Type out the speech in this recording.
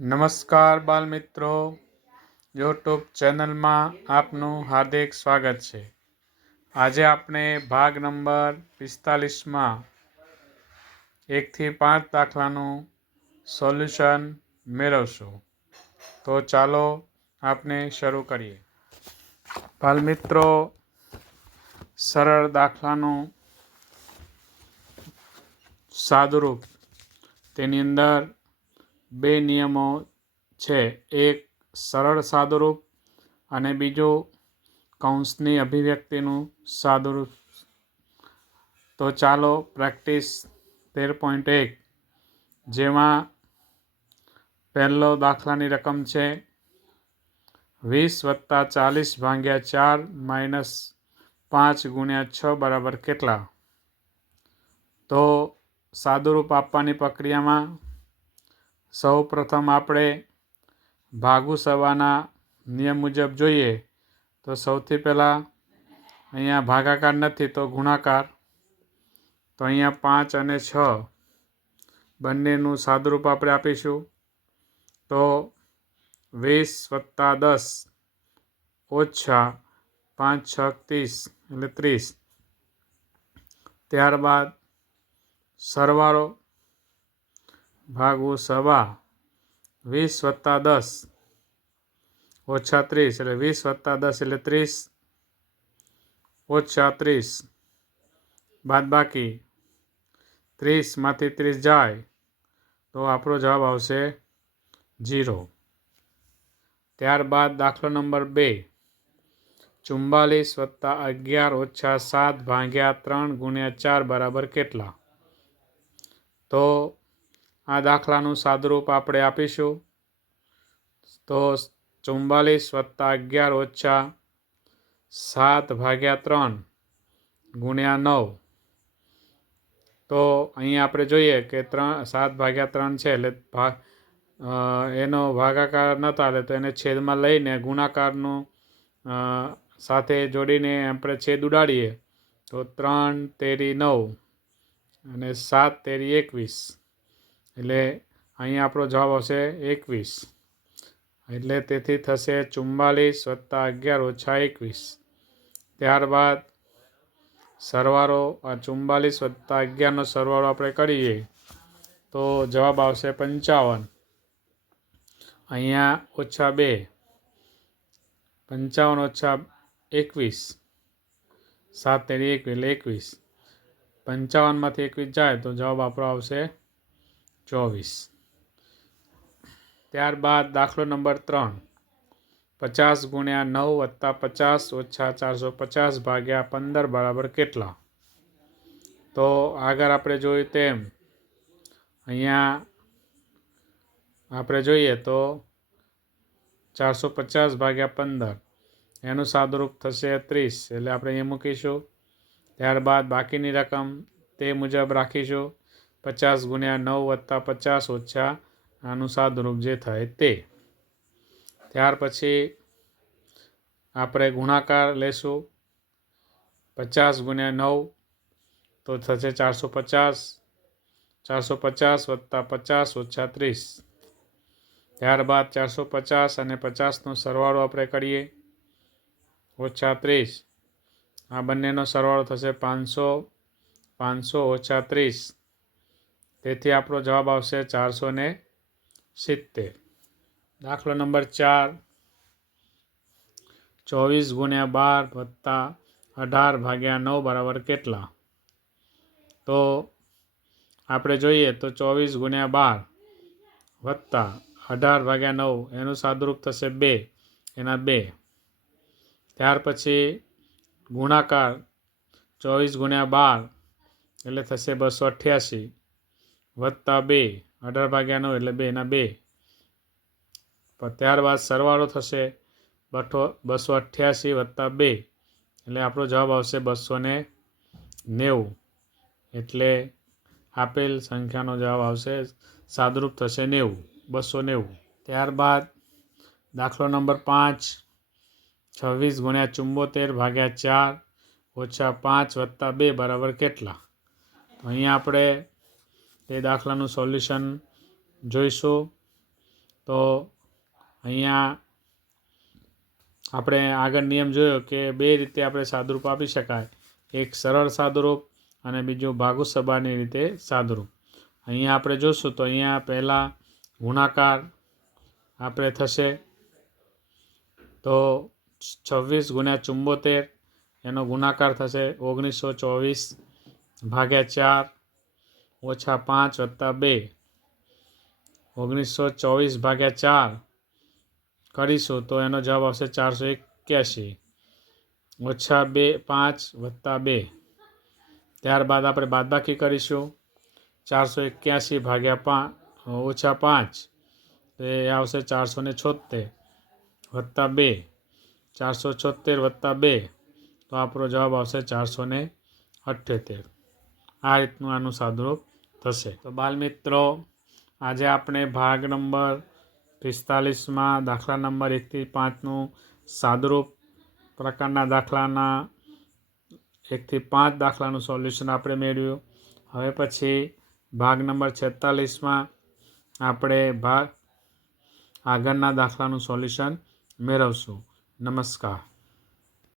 નમસ્કાર બાળમિત્રો, યુટ્યુબ ચેનલમાં આપનું હાર્દિક સ્વાગત છે. આજે આપણે ભાગ નંબર 45માં 1 થી 5 દાખલાનું સોલ્યુશન મેળવશું. તો ચાલો આપણે શરૂ કરીએ. બાળમિત્રો, સરળ દાખલાનું સાદુરૂપ, તેની અંદર બે નિયમો છે. એક સરળ સાદુરૂપ અને બીજું કૌંસની અભિવ્યક્તિનું સાદુરૂપ. તો ચાલો પ્રેક્ટિસ 13.1, જેમાં પહેલો દાખલાની રકમ છે 20 + 40 ભાગ્યા 4 - 5 × 6 બરાબર કેટલા? તો સાદુરૂપ આપવાની પ્રક્રિયામાં સૌ પ્રથમ આપણે ભાગુ સરવાના નિયમ મુજબ જોઈએ તો સૌથી પહેલાં અહીંયા ભાગાકાર નથી તો ગુણાકાર. તો અહીંયા 5 અને 6 બંનેનું સાદુરૂપ આપણે આપીશું. તો 20 + 10 ઓછા 5 × 6 = 30 એટલે 30. ત્યારબાદ સરવાળો ભાગવું સવા 20 + 10 ઓછા 30 એટલે 20 + 10 એટલે 30 ઓછા 30 બાદબાકી 30માંથી 30 જાય તો આપણો જવાબ આવશે 0. ત્યારબાદ દાખલો નંબર 2, 44 + 11 - 7 ભાગ્યા 3 × 4 બરાબર કેટલા? તો આ દાખલાનું સાદુરૂપ આપણે આપીશું. તો 44 + 11 - 7 ભાગ્યા 3 × 9. તો અહીંયા આપણે જોઈએ કે 7 ભાગ્યા 3 છે એટલે એનો ભાગાકાર નહોતા એટલે તો એને છેદમાં લઈને ગુણાકારનું સાથે જોડીને આપણે છેદ ઉડાડીએ તો 3 તેરી 9 અને 7 તેરી 21 એટલે અહીંયા આપણો જવાબ આવશે 21. એટલે તેથી થશે 44 + 11 - 21. ત્યારબાદ સરવાળો 44 + 11નો સરવાળો આપણે કરીએ તો જવાબ આવશે 55. અહીંયા -2 55 - 21 7 તેરી 21 એટલે 21. 55માંથી 21 જાય તો જવાબ આપણો આવશે 24. ત્યારબાદ દાખલો નંબર 3, 50 × 9 + 50 - 450 ભાગ્યા 15 બરાબર કેટલા? તો આગળ આપણે જોયું તેમ અહીંયા આપણે જોઈએ તો 450 ભાગ્યા 15 એનું સાદુરૂપ થશે 30 એટલે આપણે અહીંયા મૂકીશું. ત્યારબાદ બાકીની રકમ તે મુજબ રાખીશું. 50 × 9 + 50 ઓછા આનું સાદુરૂપ જે થાય તે. ત્યાર પછી આપણે ગુણાકાર લેશું. 50 × 9 તો થશે 450. 450 + 50 ઓછા 30. ત્યારબાદ 450 અને 50નો સરવાળો આપણે કરીએ ઓછા 30. આ બંનેનો સરવાળો થશે 500. 500 ઓછા 30, તેથી આપણો જવાબ આવશે 470. દાખલો નંબર 4, 24 × 12 + 18 ભાગ્યા 9 બરાબર કેટલા? તો આપણે જોઈએ તો 24 × 12 વત્તા 18 ભાગ્યા 9 એનું સાદુરૂપ થશે 2, એના 2. ત્યાર પછી ગુણાકાર 24 × 12 એટલે થશે 288 વત્તા 2 18 ભાગ્યા 9 એટલે 2, એના 2. ત્યારબાદ સરવાળો થશે 288 વત્તા 2 એટલે આપણો જવાબ આવશે 290. એટલે આપેલ સંખ્યાનો જવાબ આવશે સાદુરૂપ થશે 90, 290. ત્યારબાદ દાખલો નંબર 5, 26 × 74 ભાગ્યા 4 ઓછા 5 વત્તા 2 બરાબર કેટલા? તો અહીંયા આપણે તે દાખલાનું સોલ્યુશન જોઈશું. તો અહીંયા આપણે આગળ નિયમ જોયો કે બે રીતે આપણે સાદુરૂપ આપી શકાય, એક સરળ સાદુરૂપ અને બીજું ભાગુસભાની રીતે સાદુરૂપ. અહીંયા આપણે જોઈશું તો અહીંયા પહેલાં ગુણાકાર આપણે થશે તો 26 ગુણ્યા 74 એનો ગુણાકાર થશે 1924/4 ઓછા 5 વત્તા 2. 1924/4 કરીશું તો એનો જવાબ આવશે 481 ઓછા 5 વત્તા 2. ત્યારબાદ આપણે બાદબાકી કરીશું 481/5 ઓછા 5 તો એ આવશે 476 વત્તા 2. 476 વત્તા 2 તો આપણો જવાબ આવશે 478. આ રીતનું આનું સાદુરૂપ થશે. તો બાલમિત્રો, આજે આપણે ભાગ નંબર 45માં દાખલા નંબર 1 થી 5નું સાદુરૂપ પ્રકારના દાખલાના 1 થી 5 દાખલાનું સોલ્યુશન આપણે મેળવ્યું. હવે પછી ભાગ નંબર 46માં આપણે આગળના દાખલાનું સોલ્યુશન મેળવશું. નમસ્કાર.